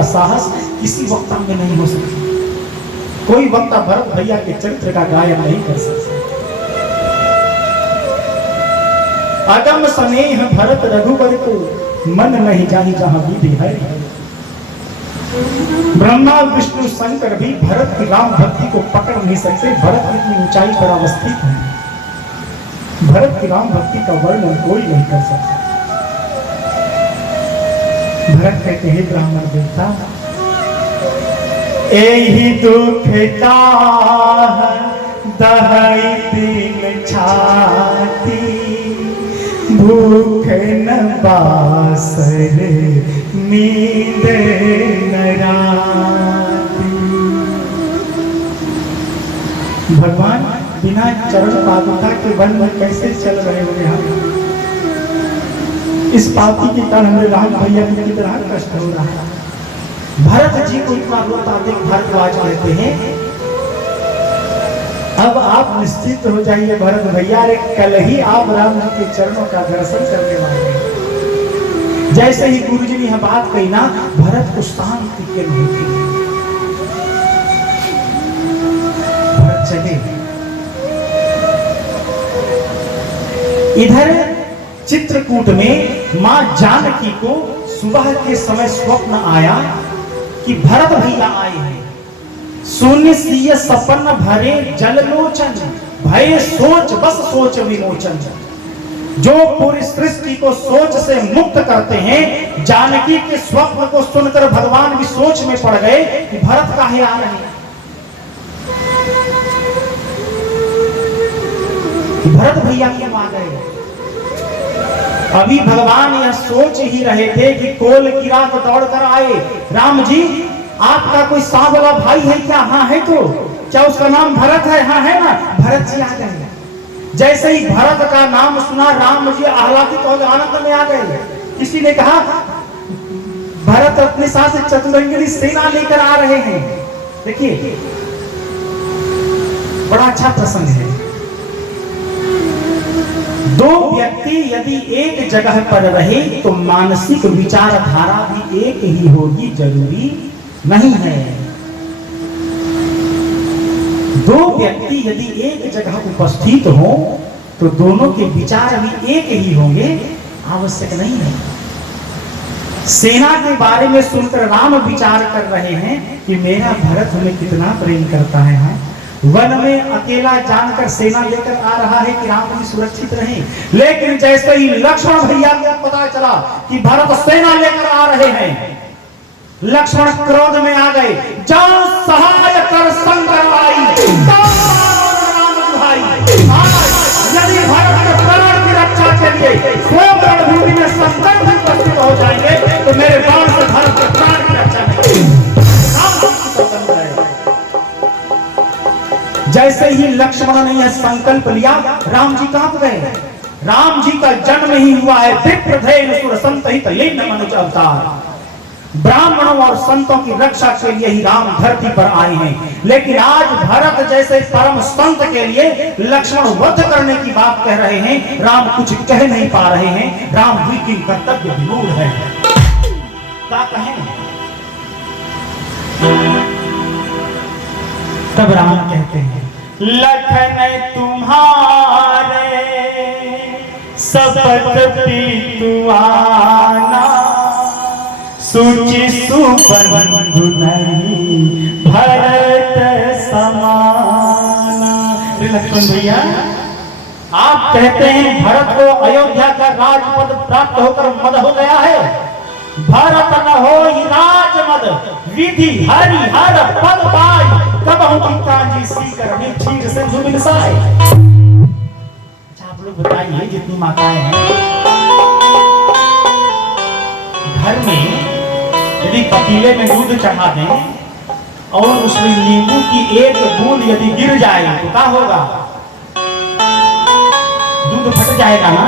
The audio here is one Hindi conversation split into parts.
का साहस किसी वक्ता में नहीं हो सकता। कोई वक्ता भरत भैया के चरित्र का गायन नहीं कर सकता। अगम स्नेह भरत रघुबर को मन नहीं जानी जहां विधि है। ब्रह्मा विष्णु शंकर भी भरत की राम भक्ति को पकड़ नहीं सकते। भरत इतनी ऊंचाई पर अवस्थित है, भरत की राम भक्ति का वर्णन कोई नहीं कर सकता। भरत कहते हैं ब्राह्मण देवता, एही दुख दहाई दिल छाती, भूख न बासर नींद न राती। भगवान बिना चरण पादुका के वन में कैसे चल रहे होंगे हम? इस पापी के कारण हमारे राम भैया को कितना कष्ट हो रहा है। भरत जी को इतना रोता देख भारद्वाज कहते हैं, अब आप निश्चित हो जाइए भरत भैया, रे कल ही आप राम जी के चरणों का दर्शन करने वाले हैं। जैसे ही गुरु जी ने यह बात कही ना, भरत को शांति की अनुभूति। भरत चले। इधर चित्रकूट में मां जानकी को सुबह के समय स्वप्न आया कि भरत भैया आए हैं। शून्य सीय सपन भरे जललोचन, भय सोच बस सोच विमोचन। जो पूरी सृष्टि को सोच से मुक्त करते हैं, जानकी के स्वप्न को सुनकर भगवान भी सोच में पड़ गए कि भरत काहे आ रहे हैं, भरत भैया क्यों आ गए। अभी भगवान यह सोच ही रहे थे कि कोल की रात दौड़कर आए, राम जी आपका कोई सांवला भाई है क्या? हाँ है। तो क्या उसका नाम भरत है? हाँ है ना। भरत जी आ गए। जैसे ही भरत का नाम सुना, राम जी आह्लादित हो गए, आनंद में आ गए। किसी ने कहा भरत अपने साथ चतुरंगिनी सेना लेकर आ रहे हैं। देखिए बड़ा अच्छा प्रसंग है। दो व्यक्ति यदि एक जगह पर रहे तो मानसिक विचारधारा भी एक ही होगी जरूरी नहीं है। दो व्यक्ति यदि एक जगह उपस्थित हो तो दोनों के विचार भी एक ही होंगे आवश्यक नहीं है। सेना के बारे में सुनकर राम विचार कर रहे हैं कि मेरा भरत हमें कितना प्रेम करता है। वन में अकेला जानकर सेना लेकर आ रहा है कि राम भी सुरक्षित रहे। लेकिन जैसे ही लक्ष्मण भैया को पता चला कि भरत सेना लेकर आ रहे हैं, लक्ष्मण क्रोध में आ गए। जाओ सहाय कर संकर आई, यदि भरत के प्राण की रक्षा के लिए स्वयं रणभूमि में संकट में उपस्थित हो जाएंगे तो मेरे बाण से भरत के प्राण की रक्षा करेंगे। जैसे ही लक्ष्मण ने यह संकल्प लिया, राम जी कांप गए। राम जी का जन्म ही हुआ है विप्रधेन सुर संत हित लिंग मनुज अवतार। ब्राह्मणों और संतों की रक्षा के लिए ही राम धरती पर आए हैं। लेकिन आज भरत जैसे परम संत के लिए लक्ष्मण वध करने की बात कह रहे हैं, राम कुछ कह नहीं पा रहे हैं। राम भी की कर्तव्य विमूढ़ है। क्या कहें? तब राम कहते हैं, लखन तुम्हारे शपथ पीतुआना, सुचि सुबंधु नहीं भरत समाना। लक्ष्मण भैया आप कहते हैं भरत को अयोध्या का राजपद प्राप्त होकर मद हो गया है। भरत न हो राजमद, विधि हरि हर पद पाई, कब होगी कांजी सीकर क्षीर से जुबिलसाई। अच्छा आप लोग बताइए, जितनी माताएं हैं घर में यदि पतीले में दूध चढ़ा दें और उसमें नींबू की एक बूंद यदि गिर जाए तो क्या होगा? दूध फट जाएगा ना।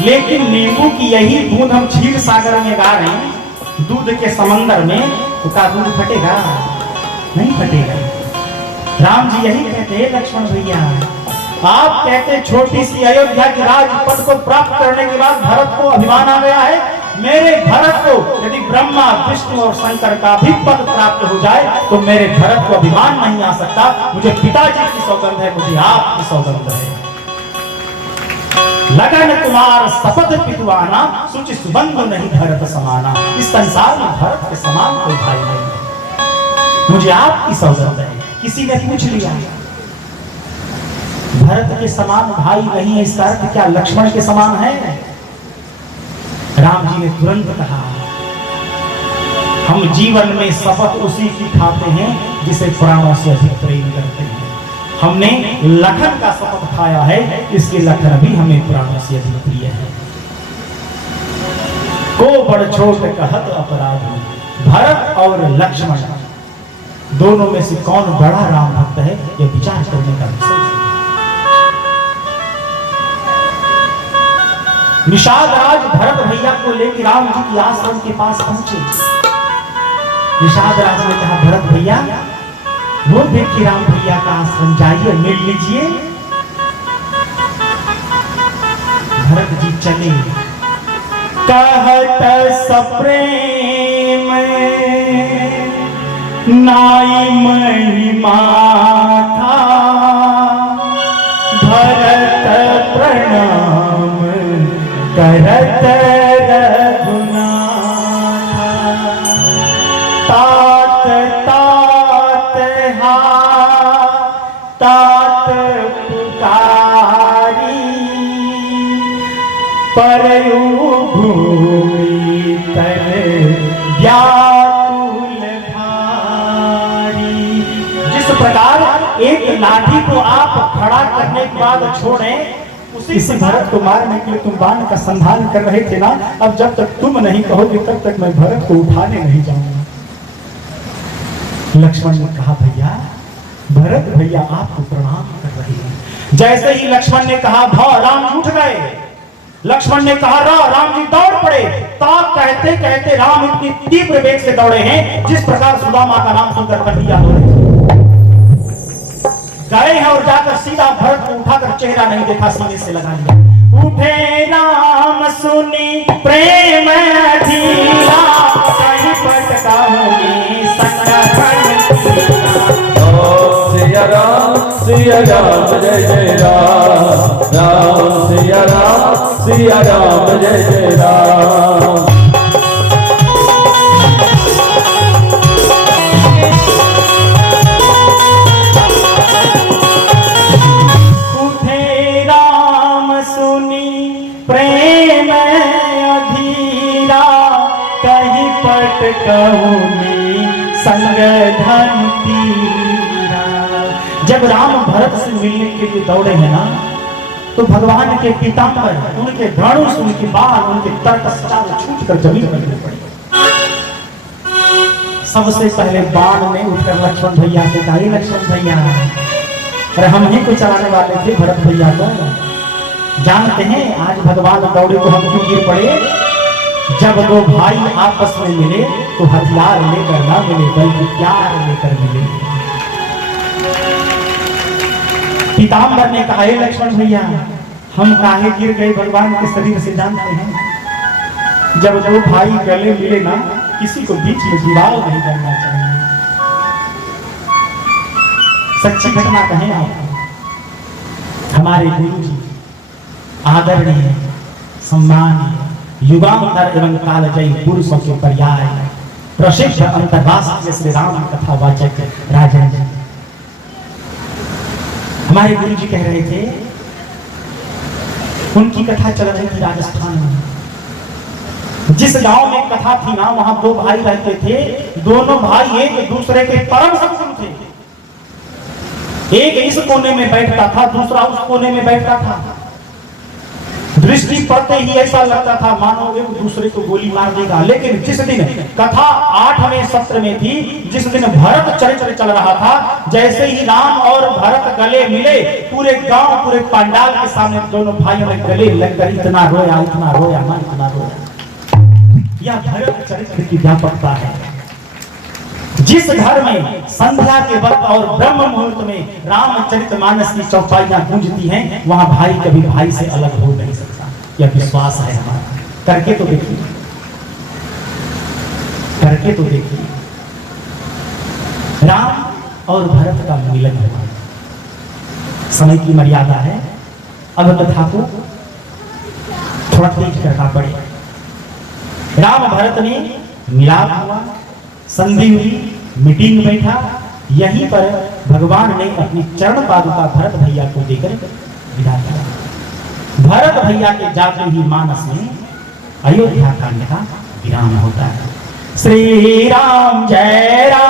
लेकिन नींबू की यही बूंद हम क्षीर सागर में गा रहे हैं, दूध के समंदर में, तो क्या दूध फटेगा? नहीं फटेगा। राम जी यही कहते हैं लक्ष्मण भैया। आप कहते छोटी सी अयोध्या के राजपद को प्राप्त करने के बाद भरत को अभिमान आ गया है, मेरे भरत को यदि ब्रह्मा विष्णु और शंकर का भी पद प्राप्त हो जाए तो मेरे भरत को अभिमान नहीं आ सकता। मुझे पिताजी की सौगंध है, मुझे आपकी सौगंध है। लगन कुमार शपथ पितुआना, सुचि सुबंध नहीं भरत समाना। इस संसार में भरत के समान कोई भाई नहीं, मुझे आपकी सौगंध है। किसी ने पूछ लिया भरत के समान भाई नहीं है, इसका अर्थ क्या लक्ष्मण के समान है? राम जी ने तुरंत कहा हम जीवन में शपथ उसी की खाते हैं जिसे प्राणों से अधिक प्रेम करते हैं। हमने लखन का शपथ खाया है, इसके लखन भी हमें प्राणों से अधिक प्रिय है। को बड़ छोट कहत अपराध, भरत और लक्ष्मण दोनों में से कौन बड़ा राम भक्त है, यह विचार करने का विषय है। निषाद राज भरत भैया को लेकर राम जी के आश्रम के पास पहुंचे। निषाद राज ने कहा भरत भैया, वो देखिए राम भैया का आश्रम, जाइए मिल लीजिए। भरत जी चले, कहत सप्रेम नाई महिमा था, भरत प्रणाम करत रघुनाथ। तात तात हा तात पुकारी, परयु भूमि तल व्याकुल भारी। जिस प्रकार एक लाठी को आप खड़ा करने के बाद छोड़ें, इसी भरत को मारने के लिए तुम बाण का संधान कर रहे थे ना, अब जब तक तुम नहीं कहोगे तब तक मैं भरत को उठाने नहीं जाऊंगा। लक्ष्मण ने कहा भैया, भरत भैया आपको प्रणाम कर रहे हैं। जैसे ही लक्ष्मण ने कहा भा, राम जी उठ गए। लक्ष्मण ने कहा राम जी दौड़ पड़े। ताक कहते कहते राम इतनी तीव्र वेग से दौड़े हैं जिस प्रकार सुदामा का नाम सुनकर कन्हैया दौड़े गए हैं, और जाकर सीधा भरत को उठाकर चेहरा नहीं देखा, सीने से लगा लिया। उठे राम सुनी प्रेम धीरा, कहीं पटका होगी सिया राम जय जय राम, राम सिया राम जय जय राम। संग धन तीरा। जब राम भरत से मिलने के लिए दौड़े हैं ना, तो भगवान के पीतांबर, उनके धनुष, उनके बाण, उनके तर्कस छूट कर जमीन पर गिर पड़े। सबसे पहले बाण में उठकर लक्ष्मण भैया से कहा, लक्ष्मण भैया, अरे हम ही को चलाने वाले थे भरत भैया को, जानते हैं आज भगवान दौड़े तो हम क्यों गिर पड़े? जब दो भाई आपस में मिले तो हथियार लेकर ना मिले, बल्कि प्यार लेकर मिले। पीताम्बर ने कहा, लक्ष्मण भैया, हम काहे गिर गए भगवान के शरीर से जानते हैं। जब दो भाई गले मिले ना, किसी को बीच में दीवार नहीं करना चाहिए। सच्ची घटना कहें आपको, हमारे गुरु जी आदरणीय सम्मानीय युगांतर एवं कालजयी पुरुषों के पर्याय प्रसिद्ध अंतर्राष्ट्रीय श्री राम कथा वाचक राजन जी, हमारे गुरु जी कह रहे थे, उनकी कथा चल रही थी राजस्थान में। जिस गांव में कथा थी ना, वहां दो भाई रहते थे। दोनों भाई एक दूसरे के परम शत्रु थे। एक इस कोने में बैठता था, दूसरा उस कोने में बैठता था। दृष्टि पड़ते ही ऐसा लगता था मानो एक दूसरे को गोली मार देगा। लेकिन जिस दिन कथा 8वें सत्र में थी, जिस दिन भरत चरित्र चल रहा था, जैसे ही राम और भरत गले मिले, पूरे गांव, पूरे पंडाल के सामने दोनों भाइयों ने गले लगकर इतना रोया ना, इतना रोया। यह भरत चरित्र की व्यापकता है। जिस घर में संध्या के वक्त और ब्रह्म मुहूर्त में रामचरितमानस की चौपाइयां गूंजती हैं, वहां भाई कभी भाई से अलग हो नहीं सकता। यह विश्वास है हमारा, करके तो देखिए। करके तो देखिए, राम और भरत का मिलन हुआ। समय की मर्यादा है, अब कथा को थोड़ा तेज करना पड़े। राम भरत में मिलाप हुआ, संधि हुई, मीटिंग बैठा। यहीं पर भगवान ने अपनी चरण पादुका भरत भैया को देकर विदा किया। भरत भैया के जाते ही मानस में अयोध्या कांड का विराम होता है। श्री राम जय राम।